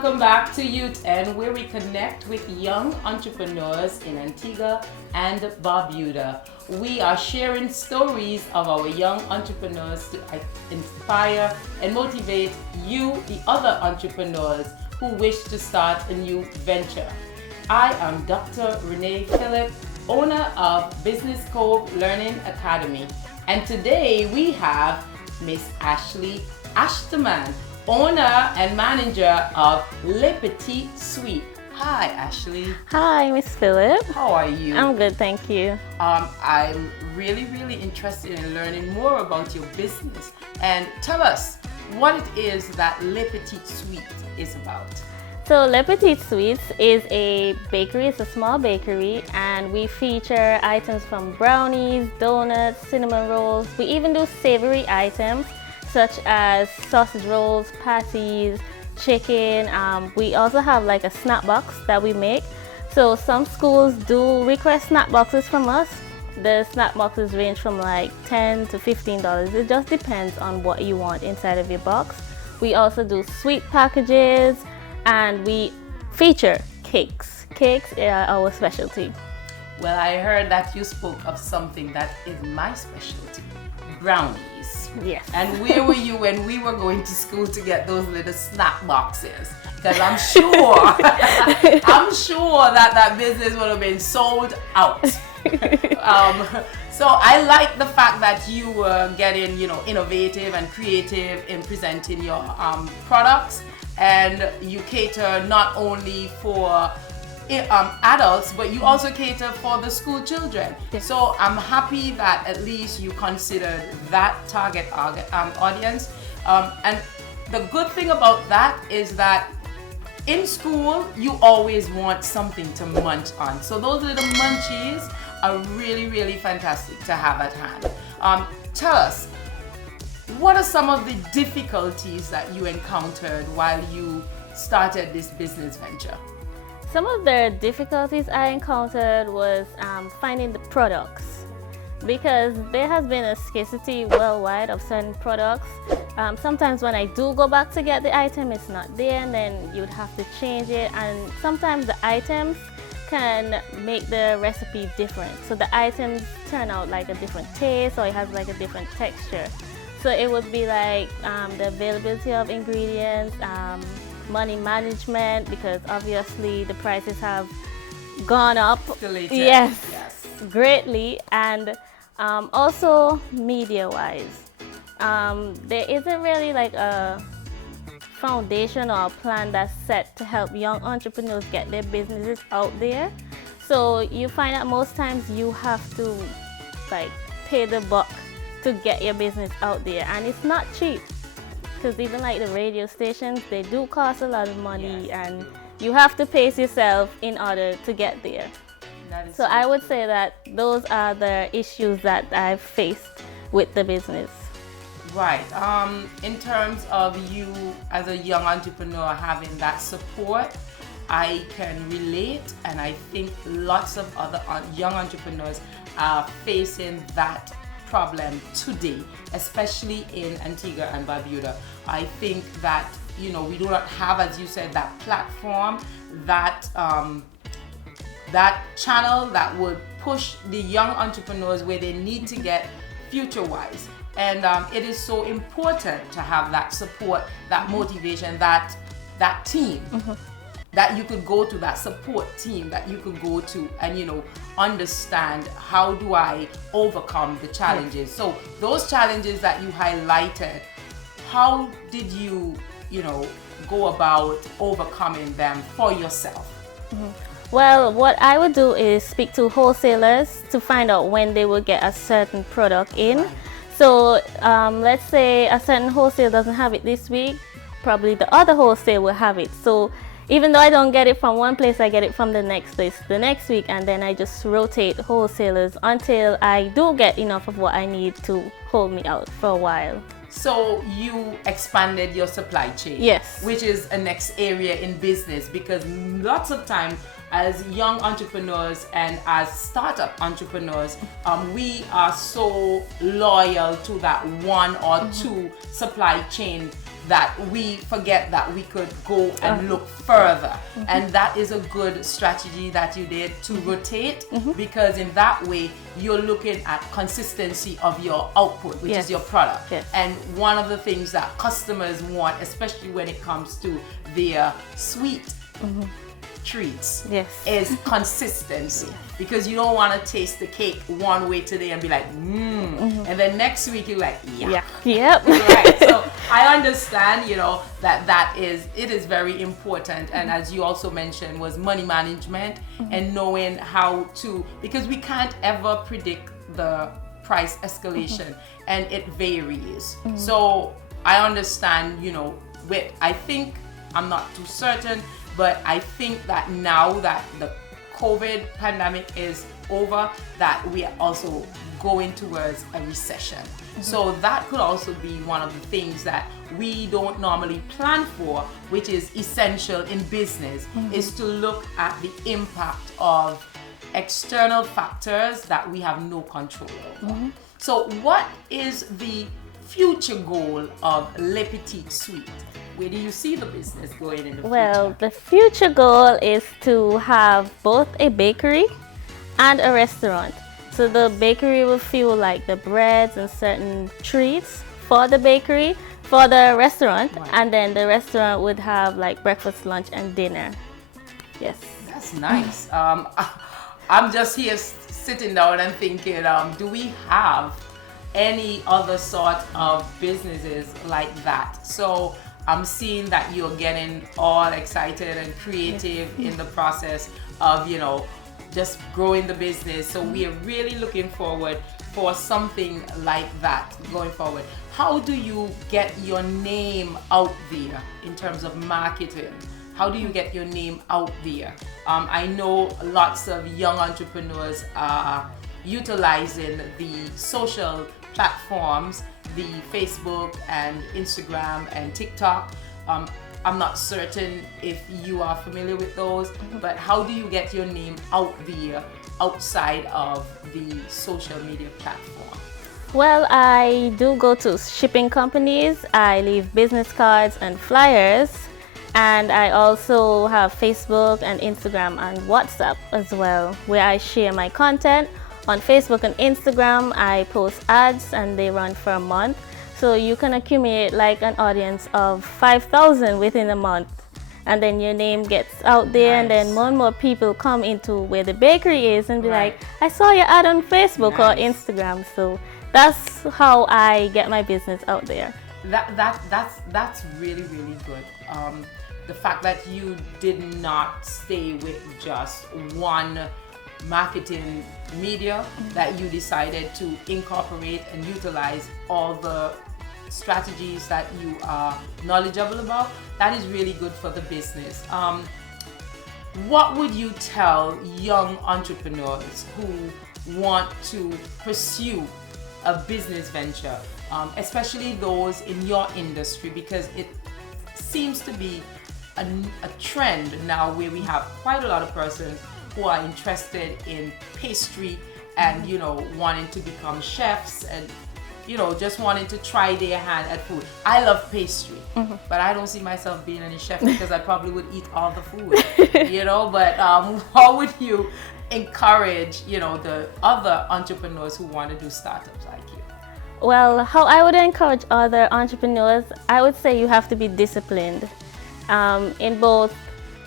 welcome back to YutEn, where we connect with young entrepreneurs in Antigua and Barbuda. We are sharing stories of our young entrepreneurs to inspire and motivate you, the other entrepreneurs who wish to start a new venture. I am Dr. Renee Phillip, owner of Business Cove Learning Academy, and today we have Miss Ashley Ashterman, owner and manager of Les Petite Sweets. Hi, Ashley. Hi, Miss Phillip. How are you? I'm good, thank you. I'm really interested in learning more about your business. And tell us what it is that Les Petite Sweets is about. So Les Petite Sweets is a bakery, it's a small bakery, and we feature items from brownies, donuts, cinnamon rolls. We even do savory items such as sausage rolls, patties, chicken. We also have like a snack box that we make. So some schools do request snack boxes from us. The snack boxes range from like $10 to $15. It just depends on what you want inside of your box. We also do sweet packages, and we feature cakes. Cakes are our specialty. Well, I heard that you spoke of something that is my specialty, brownies. Yes. And where were you when we were going to school to get those little snack boxes? Because I'm sure that business would have been sold out. So I like the fact that you were getting, innovative and creative in presenting your products, and you cater not only for adults, but you also cater for the school children. Yes. So I'm happy that at least you considered that target audience. And the good thing about that is that in school, you always want something to munch on. So those little munchies are really fantastic to have at hand. Tell us, what are some of the difficulties that you encountered while you started this business venture? Some of the difficulties I encountered was finding the products, because there has been a scarcity worldwide of certain products. Sometimes when I do go back to get the item, it's not there, and then you'd have to change it, and sometimes the items can make the recipe different. So the items turn out like a different taste, or it has like a different texture. So it would be like the availability of ingredients, money management, because obviously the prices have gone up. Yes, greatly. And also media wise, there isn't really like a foundation or a plan that's set to help young entrepreneurs get their businesses out there. So you find that most times you have to like pay the buck to get your business out there, and it's not cheap, because even like the radio stations, they do cost a lot of money. Yes. And you have to pace yourself in order to get there. So I would say that those are the issues that I've faced with the business. Right. In terms of you as a young entrepreneur having that support, I can relate, and I think lots of other young entrepreneurs are facing that problem today, especially in Antigua and Barbuda. I think that we do not have, as you said, that platform, that that channel that would push the young entrepreneurs where they need to get future-wise. And it is so important to have that support, that motivation, that team. Mm-hmm. That you could go to, that support team that you could go to and understand, how do I overcome the challenges. So those challenges that you highlighted, how did you go about overcoming them for yourself? Mm-hmm. Well, what I would do is speak to wholesalers to find out when they will get a certain product in. Right. So let's say a certain wholesale doesn't have it this week, probably the other wholesale will have it. So even though I don't get it from one place, I get it from the next place the next week, and then I just rotate wholesalers until I do get enough of what I need to hold me out for a while. So you expanded your supply chain. Yes. Which is a next area in business, because lots of time as young entrepreneurs and as startup entrepreneurs, we are so loyal to that one or two supply chain that we forget that we could go and look further. And that is a good strategy that you did to rotate, because in that way you're looking at consistency of your output, which is your product. And one of the things that customers want, especially when it comes to their sweet treats, is consistency. Because you don't want to taste the cake one way today and be like, and then next week you're like, right. So I understand, that it is very important. And as you also mentioned, was money management and knowing how to, because we can't ever predict the price escalation and it varies. So I understand, I think, I'm not too certain, but I think that now that the COVID pandemic is over, that we are also going towards a recession. So that could also be one of the things that we don't normally plan for, which is essential in business, is to look at the impact of external factors that we have no control over. So what is the future goal of Les Petite Sweets? Where do you see the business going in the future? Well, the future goal is to have both a bakery and a restaurant. So the bakery will feel like the breads and certain treats for the bakery, for the restaurant, and then the restaurant would have like breakfast, lunch, and dinner. Yes. That's nice. I'm just here sitting down and thinking, do we have any other sort of businesses like that? So I'm seeing that you're getting all excited and creative in the process of, just growing the business. So we are really looking forward for something like that going forward. How do you get your name out there in terms of marketing? How do you get your name out there? I know lots of young entrepreneurs are utilizing the social platforms, the Facebook and Instagram and TikTok. I'm not certain if you are familiar with those, but how do you get your name out there outside of the social media platform? Well, I do go to shipping companies. I leave business cards and flyers, and I also have Facebook and Instagram and WhatsApp as well, where I share my content. On Facebook and Instagram, I post ads and they run for a month. So you can accumulate like an audience of 5,000 within a month. And then your name gets out there, and then more and more people come into where the bakery is and be like, I saw your ad on Facebook or Instagram. So that's how I get my business out there. That's really, really good. The fact that you did not stay with just one marketing media, that you decided to incorporate and utilize all the strategies that you are knowledgeable about, that is really good for the business. What would you tell young entrepreneurs who want to pursue a business venture, especially those in your industry, because it seems to be a trend now where we have quite a lot of persons who are interested in pastry and wanting to become chefs and just wanting to try their hand at food. I love pastry, but I don't see myself being any chef because I probably would eat all the food, but how would you encourage the other entrepreneurs who want to do startups like you? Well, how I would encourage other entrepreneurs, I would say you have to be disciplined in both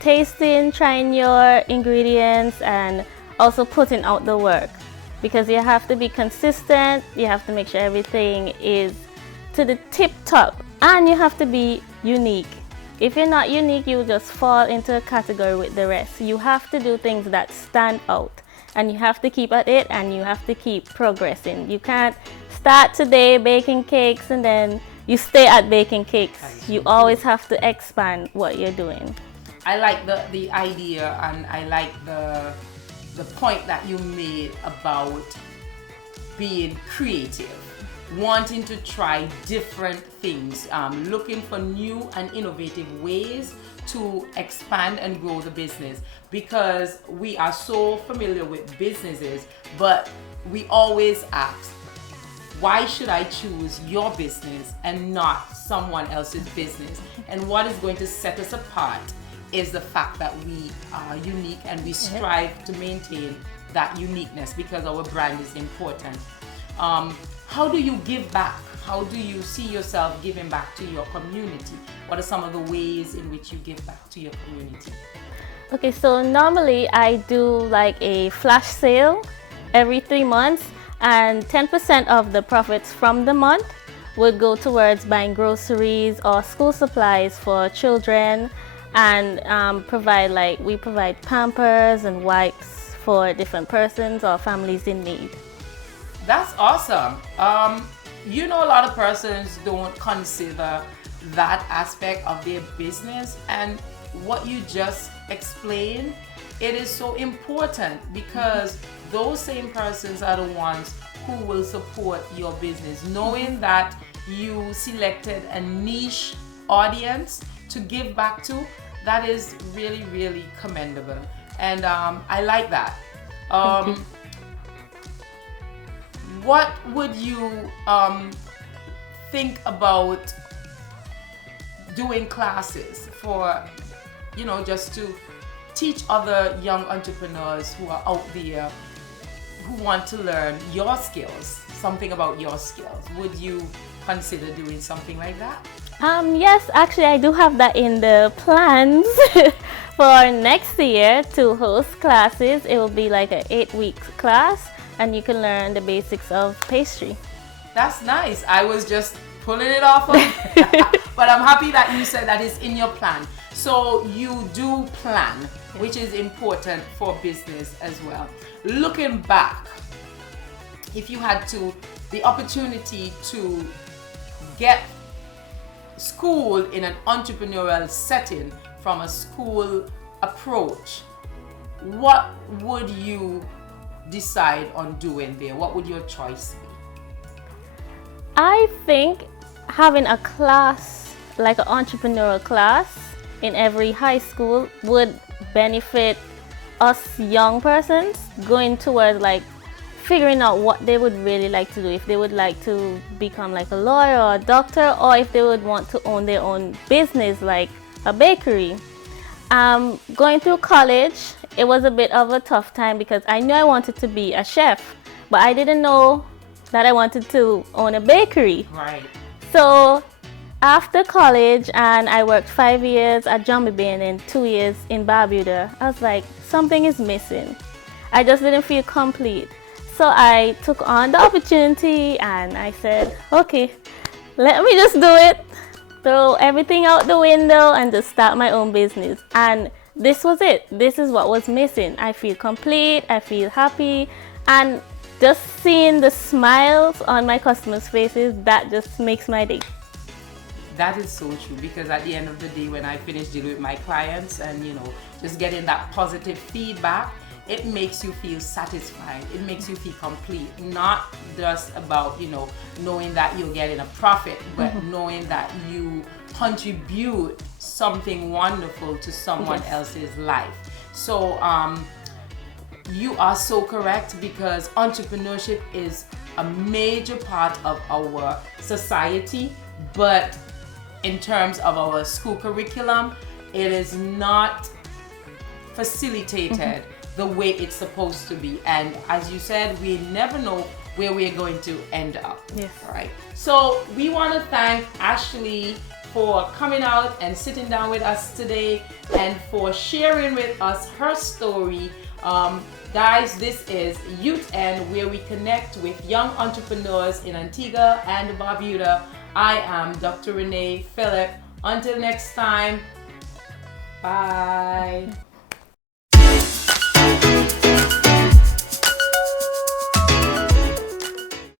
tasting, trying your ingredients, and also putting out the work, because you have to be consistent. You have to make sure everything is to the tip top, and you have to be unique. If you're not unique, you just fall into a category with the rest. You have to do things that stand out, and you have to keep at it, and you have to keep progressing. You can't start today baking cakes and then you stay at baking cakes. You always have to expand what you're doing. I like the idea, and I like the point that you made about being creative, wanting to try different things, looking for new and innovative ways to expand and grow the business, because we are so familiar with businesses, but we always ask, why should I choose your business and not someone else's business? And what is going to set us apart is the fact that we are unique and we strive to maintain that uniqueness because our brand is important. How do you give back? How do you see yourself giving back to your community? What are some of the ways in which you give back to your community? Okay, so normally I do like a flash sale every 3 months, and 10% of the profits from the month would go towards buying groceries or school supplies for children, and we provide Pampers and wipes for different persons or families in need. That's awesome. A lot of persons don't consider that aspect of their business, and what you just explained, it is so important because those same persons are the ones who will support your business. Knowing that you selected a niche audience to give back to, that is really, really commendable. And I like that. What would you think about doing classes for, just to teach other young entrepreneurs who are out there who want to learn your skills, something about your skills? Would you consider doing something like that? Yes, actually I do have that in the plans for next year to host classes. It will be like an 8-week class, and you can learn the basics of pastry. That's nice. I was just pulling it off of but I'm happy that you said that is in your plan. So you do plan, which is important for business as well. Looking back, if you had the opportunity to get school in an entrepreneurial setting from a school approach, what would you decide on doing there? What would your choice be? I think having a class, like an entrepreneurial class in every high school, would benefit us young persons going towards like figuring out what they would really like to do. If they would like to become like a lawyer or a doctor, or if they would want to own their own business like a bakery. Going through college, it was a bit of a tough time because I knew I wanted to be a chef, but I didn't know that I wanted to own a bakery. Right. So after college, and I worked 5 years at Jumbie Bay and then 2 years in Barbuda, I was like, something is missing. I just didn't feel complete. So I took on the opportunity and I said, okay, let me just do it. Throw everything out the window and just start my own business. And this was it. This is what was missing. I feel complete, I feel happy, and just seeing the smiles on my customers' faces, that just makes my day. That is so true, because at the end of the day, when I finish dealing with my clients and just getting that positive feedback, it makes you feel satisfied. It makes you feel complete. Not just about knowing that you're getting a profit, but knowing that you contribute something wonderful to someone else's life. So you are so correct, because entrepreneurship is a major part of our society, but in terms of our school curriculum, it is not facilitated the way it's supposed to be. And as you said, we never know where we're going to end up. Yes. Right. So we want to thank Ashley for coming out and sitting down with us today and for sharing with us her story. Guys, this is YutEn, where we connect with young entrepreneurs in Antigua and Barbuda. I am Dr. Renee Phillip. Until next time, bye.